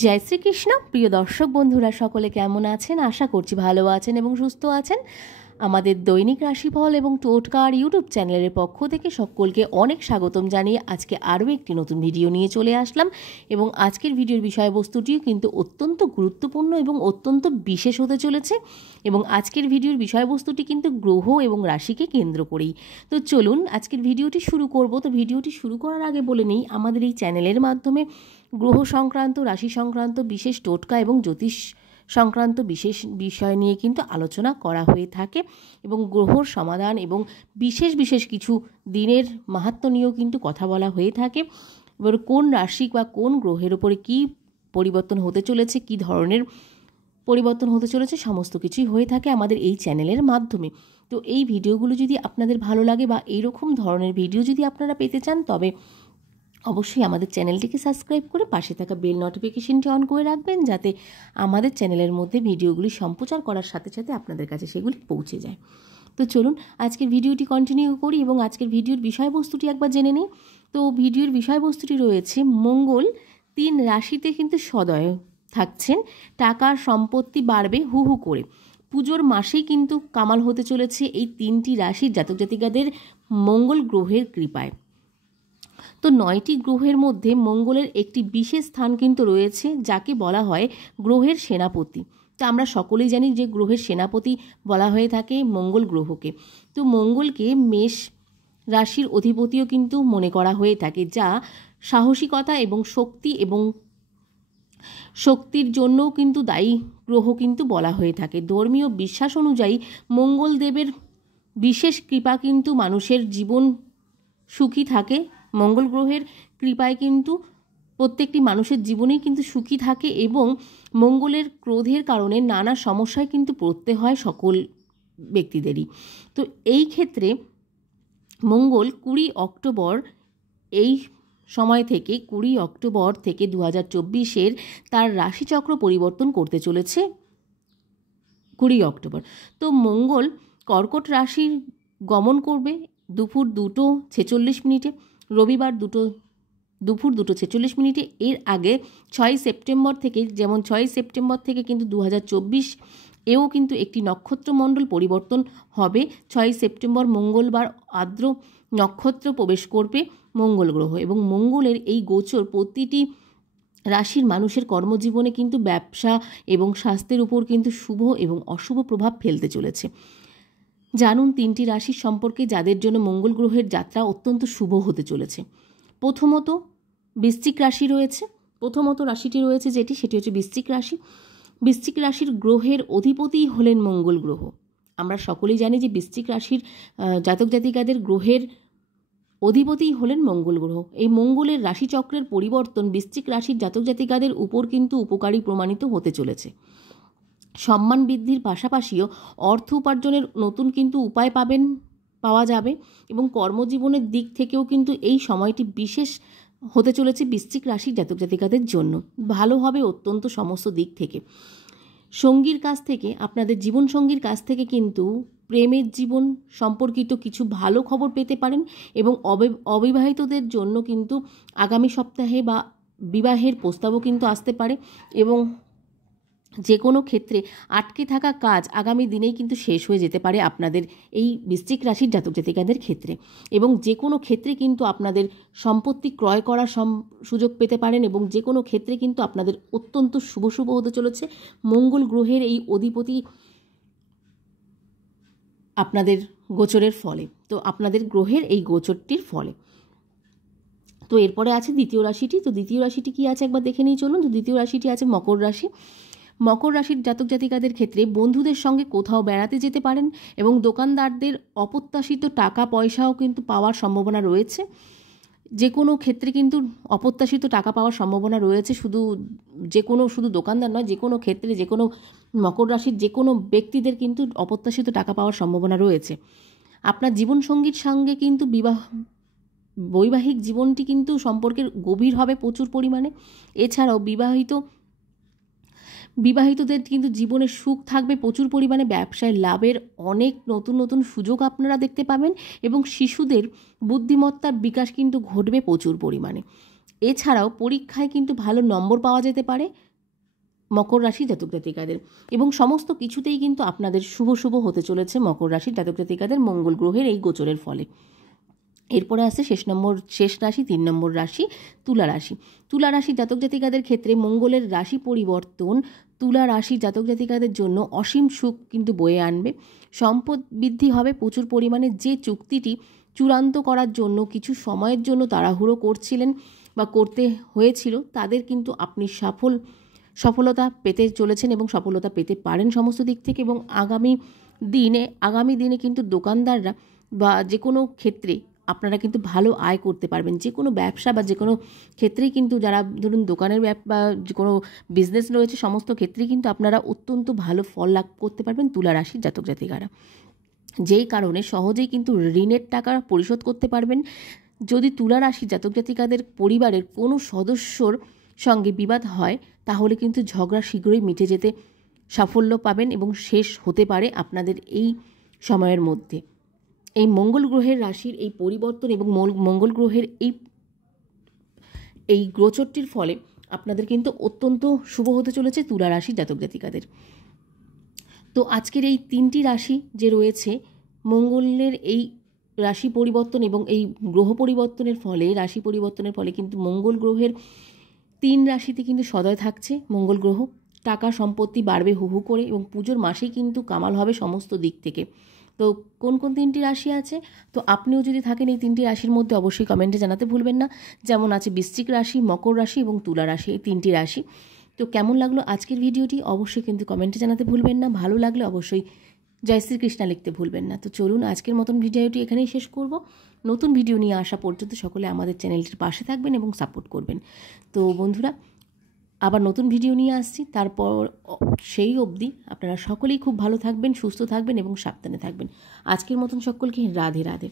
জয় শ্রীকৃষ্ণ। প্রিয় দর্শক বন্ধুরা সকলে কেমন আছেন? আশা করছি ভালো আছেন এবং সুস্থ আছেন। আমাদের দৈনিক রাশিফল এবং টোটকার ইউটিউব চ্যানেলের পক্ষ থেকে সকলকে অনেক স্বাগতম জানিয়ে আজকে আরও একটি নতুন ভিডিও নিয়ে চলে আসলাম। এবং আজকের ভিডিওর বিষয়বস্তুটিও কিন্তু অত্যন্ত গুরুত্বপূর্ণ এবং অত্যন্ত বিশেষ হতে চলেছে। এবং আজকের ভিডিওর বিষয়বস্তুটি কিন্তু গ্রহ এবং রাশিকে কেন্দ্র করেই। তো চলুন আজকের ভিডিওটি শুরু করব। তো ভিডিওটি শুরু করার আগে বলে নেই, আমাদের এই চ্যানেলের মাধ্যমে গ্রহ সংক্রান্ত, রাশি সংক্রান্ত বিশেষ টোটকা এবং জ্যোতিষ সংক্রান্ত বিশেষ বিষয় নিয়ে কিন্তু আলোচনা করা হয়ে থাকে এবং গ্রহর সমাধান এবং বিশেষ বিশেষ কিছু দিনের মাহাত্ম্য নিয়েও কিন্তু কথা বলা হয়ে থাকে। এবার কোন রাশি বা কোন গ্রহের ওপরে কী পরিবর্তন হতে চলেছে, কী ধরনের পরিবর্তন হতে চলেছে, সমস্ত কিছুই হয়ে থাকে আমাদের এই চ্যানেলের মাধ্যমে। তো এই ভিডিওগুলো যদি আপনাদের ভালো লাগে বা এইরকম ধরনের ভিডিও যদি আপনারা পেতে চান, তবে অবশ্যই আমাদের চ্যানেলটিকে সাবস্ক্রাইব করে পাশে থাকা বেল নোটিফিকেশনটি অন করে রাখবেন, যাতে আমাদের চ্যানেলের মধ্যে ভিডিওগুলি সম্প্রচার করার সাথে সাথে আপনাদের কাছে সেগুলি পৌঁছে যায়। তো চলুন আজকের ভিডিওটি কন্টিনিউ করি এবং আজকের ভিডিওর বিষয়বস্তুটি একবার জেনে নিই। তো ভিডিওর বিষয়বস্তুটি রয়েছে, মঙ্গল 3 রাশিতে কিন্তু সদয় থাকছেন, টাকার সম্পত্তি বাড়বে হু হু করে। পুজোর মাসেই কিন্তু কামাল হতে চলেছে এই 3টি রাশির জাতক জাতিকাদের মঙ্গল গ্রহের কৃপায়। তো 9টি গ্রহের মধ্যে মঙ্গলের একটি বিশেষ স্থান কিন্তু রয়েছে, যাকে বলা হয় গ্রহের সেনাপতি। তো আমরা সকলেই জানি যে গ্রহের সেনাপতি বলা হয়ে থাকে মঙ্গল গ্রহকে। তো মঙ্গলকে মেষ রাশির অধিপতিও কিন্তু মনে করা হয়ে থাকে, যা সাহসিকতা এবং শক্তির জন্যও কিন্তু দায়ী গ্রহ কিন্তু বলা হয়ে থাকে। ধর্মীয় বিশ্বাস অনুযায়ী মঙ্গল দেবের বিশেষ কৃপা কিন্তু মানুষের জীবন সুখী থাকে। মঙ্গল গ্রহের কৃপায় কিন্তু প্রত্যেকটি মানুষের জীবনেই কিন্তু সুখী থাকে এবং মঙ্গলের ক্রোধের কারণে নানা সমস্যায় কিন্তু পড়তে হয় সকল ব্যক্তিদেরই। তো এই ক্ষেত্রে মঙ্গল 20 অক্টোবর এই সময় থেকে 20 অক্টোবর থেকে 2024 তার রাশিচক্র পরিবর্তন করতে চলেছে 20 অক্টোবর। তো মঙ্গল কর্কট রাশির গমন করবে দুপুর 2:46, রবিবার দুপুর 2:46। এর আগে 6 সেপ্টেম্বর থেকে, যেমন 6 সেপ্টেম্বর থেকে কিন্তু 2024 এও কিন্তু একটি নক্ষত্রমণ্ডল পরিবর্তন হবে। 6 সেপ্টেম্বর মঙ্গলবার আর্দ্র নক্ষত্র প্রবেশ করবে মঙ্গল গ্রহ এবং মঙ্গলের এই গোচর প্রতিটি রাশির মানুষের কর্মজীবনে কিন্তু ব্যবসা এবং স্বাস্থ্যের উপর কিন্তু শুভ এবং অশুভ প্রভাব ফেলতে চলেছে। জানুন 3টি রাশির সম্পর্কে যাদের জন্য মঙ্গল গ্রহের যাত্রা অত্যন্ত শুভ হতে চলেছে। প্রথমত বৃশ্চিক রাশি রয়েছে। প্রথমত রাশিটি রয়েছে সেটি হচ্ছে বৃশ্চিক রাশি। বৃশ্চিক রাশির গ্রহের অধিপতিই হলেন মঙ্গল গ্রহ। আমরা সকলেই জানি যে বৃশ্চিক রাশির জাতক জাতিকাদের গ্রহের অধিপতিই হলেন মঙ্গল গ্রহ। এই মঙ্গলের রাশিচক্রের পরিবর্তন বৃশ্চিক রাশির জাতক জাতিকাদের উপর কিন্তু উপকারী প্রমাণিত হতে চলেছে। সম্মান বৃদ্ধির পাশাপাশিও অর্থ উপার্জনের নতুন কিন্তু উপায় পাওয়া যাবে এবং কর্মজীবনের দিক থেকেও কিন্তু এই সময়টি বিশেষ হতে চলেছে বৃশ্চিক রাশির জাতক জাতিকাদের জন্য। ভালো হবে অত্যন্ত সমস্ত দিক থেকে। সঙ্গীর কাছ থেকে, আপনাদের জীবনসঙ্গীর কাছ থেকে কিন্তু প্রেমের জীবন সম্পর্কিত কিছু ভালো খবর পেতে পারেন এবং অবিবাহিতদের জন্য কিন্তু আগামী সপ্তাহে বা বিবাহের প্রস্তাবও কিন্তু আসতে পারে এবং যে কোনো ক্ষেত্রে আটকে থাকা কাজ আগামী দিনেই কিন্তু শেষ হয়ে যেতে পারে আপনাদের এই বৃশ্চিক রাশির জাতক জাতিকাদের ক্ষেত্রে। এবং যে কোনো ক্ষেত্রে কিন্তু আপনাদের সম্পত্তি ক্রয় করার সুযোগ পেতে পারেন এবং যে কোনো ক্ষেত্রে কিন্তু আপনাদের অত্যন্ত শুভ হতে চলেছে মঙ্গল গ্রহের এই অধিপতি আপনাদের গোচরের ফলে। তো আপনাদের গ্রহের এই গোচরটির ফলে। তো এরপরে আছে দ্বিতীয় রাশিটি। তো দ্বিতীয় রাশিটি কি আছে একবার দেখে নিই চলুন। তো দ্বিতীয় রাশিটি আছে মকর রাশি। মকর রাশির জাতক জাতিকাদের ক্ষেত্রে বন্ধুদের সঙ্গে কোথাও বেড়াতে যেতে পারেন এবং দোকানদারদের অপ্রত্যাশিত টাকা পয়সাও কিন্তু পাওয়ার সম্ভাবনা রয়েছে। যে কোনো ক্ষেত্রে কিন্তু অপ্রত্যাশিত টাকা পাওয়ার সম্ভাবনা রয়েছে। শুধু দোকানদার নয়, যে কোনো ক্ষেত্রে যে কোনো মকর রাশির যে কোনো ব্যক্তিদের কিন্তু অপ্রত্যাশিত টাকা পাওয়ার সম্ভাবনা রয়েছে। আপনার জীবনসঙ্গীর সঙ্গে কিন্তু বৈবাহিক জীবনটি কিন্তু সম্পর্কের গভীর হবে প্রচুর পরিমাণে। এছাড়াও বিবাহিতদের কিন্তু জীবনে সুখ থাকবে প্রচুর পরিমাণে। ব্যবসায় লাভের অনেক নতুন নতুন সুযোগ আপনারা দেখতে পাবেন এবং শিশুদের বুদ্ধিমত্তার বিকাশ কিন্তু ঘটবে প্রচুর পরিমাণে। এছাড়াও পরীক্ষায় কিন্তু ভালো নম্বর পাওয়া যেতে পারে মকর রাশি জাতক জাতিকাদের, এবং সমস্ত কিছুতেই কিন্তু আপনাদের শুভ শুভ হতে চলেছে মকর রাশির জাতক জাতিকাদের মঙ্গল গ্রহের এই গোচরের ফলে। এরপরে আসছে শেষ রাশি 3 নম্বর রাশি তুলা রাশি। তুলা রাশি জাতক জাতিকাদের ক্ষেত্রে মঙ্গলের রাশি পরিবর্তন তুলা রাশি জাতক জাতিকাদের জন্য অসীম সুখ কিন্তু বয়ে আনবে। সম্পদ বৃদ্ধি হবে প্রচুর পরিমাণে। যে চুক্তিটি চূড়ান্ত করার জন্য কিছু সময়ের জন্য তাড়াহুড়ো করছিলেন বা করতে হয়েছিল, তাদের কিন্তু আপনি সফলতা পেতে চলেছেন এবং সফলতা পেতে পারেন সমস্ত দিক থেকে। এবং আগামী দিনে কিন্তু দোকানদাররা বা যে কোনো ক্ষেত্রে আপনারা কিন্তু ভালো আয় করতে পারবেন। যে কোনো ব্যবসা বা যে কোনো ক্ষেত্রেই কিন্তু যারা ধরুন দোকানের বা যে কোনো বিজনেস রয়েছে, সমস্ত ক্ষেত্রেই কিন্তু আপনারা অত্যন্ত ভালো ফল লাভ করতে পারবেন তুলা রাশির জাতক জাতিকারা, যেই কারণে সহজেই কিন্তু ঋণের টাকা পরিশোধ করতে পারবেন। যদি তুলা রাশির জাতক জাতিকাদের পরিবারের কোনো সদস্যর সঙ্গে বিবাদ হয়, তাহলে কিন্তু ঝগড়া শীঘ্রই মিটে যেতে সাফল্য পাবেন এবং শেষ হতে পারে আপনাদের এই সময়ের মধ্যে। এই মঙ্গল গ্রহের রাশির এই পরিবর্তন এবং মঙ্গল গ্রহের এই গোচরটির ফলে আপনাদের কিন্তু অত্যন্ত শুভ হতে চলেছে তুলা রাশি জাতক জাতিকাদের। তো আজকের এই 3টি রাশি যে রয়েছে, মঙ্গলের এই রাশি পরিবর্তন এবং এই গ্রহ পরিবর্তনের ফলে কিন্তু মঙ্গল গ্রহের 3 রাশিতে কিন্তু সদয় থাকছে মঙ্গল গ্রহ। টাকা সম্পত্তি বাড়বে হু হু করে, এবং পুজোর মাসেই কিন্তু কামাল হবে সমস্ত দিক থেকে। তো কোন কোন 3টি রাশি আছে, তো আপনিও যদি থাকেন এই 3টি রাশির মধ্যে অবশ্যই কমেন্টে জানাতে ভুলবেন না। যেমন আছে বৃশ্চিক রাশি, মকর রাশি এবং তুলা রাশি, এই 3টি রাশি। তো কেমন লাগলো আজকের ভিডিওটি অবশ্যই কিন্তু কমেন্টে জানাতে ভুলবেন না। ভালো লাগলে অবশ্যই জয় শ্রীকৃষ্ণ লিখতে ভুলবেন না। তো চলুন আজকের মতন ভিডিওটি এখানেই শেষ করব। নতুন ভিডিও নিয়ে আসা পর্যন্ত সকলে আমাদের চ্যানেলটির পাশে থাকবেন এবং সাপোর্ট করবেন। তো বন্ধুরা, আবার নতুন ভিডিও নিয়ে আসছি। তারপর সেই অবধি আপনারা সকলেই খুব ভালো থাকবেন, সুস্থ থাকবেন এবং সাবধানে থাকবেন। আজকের মতন সকলকে রাধে রাধে।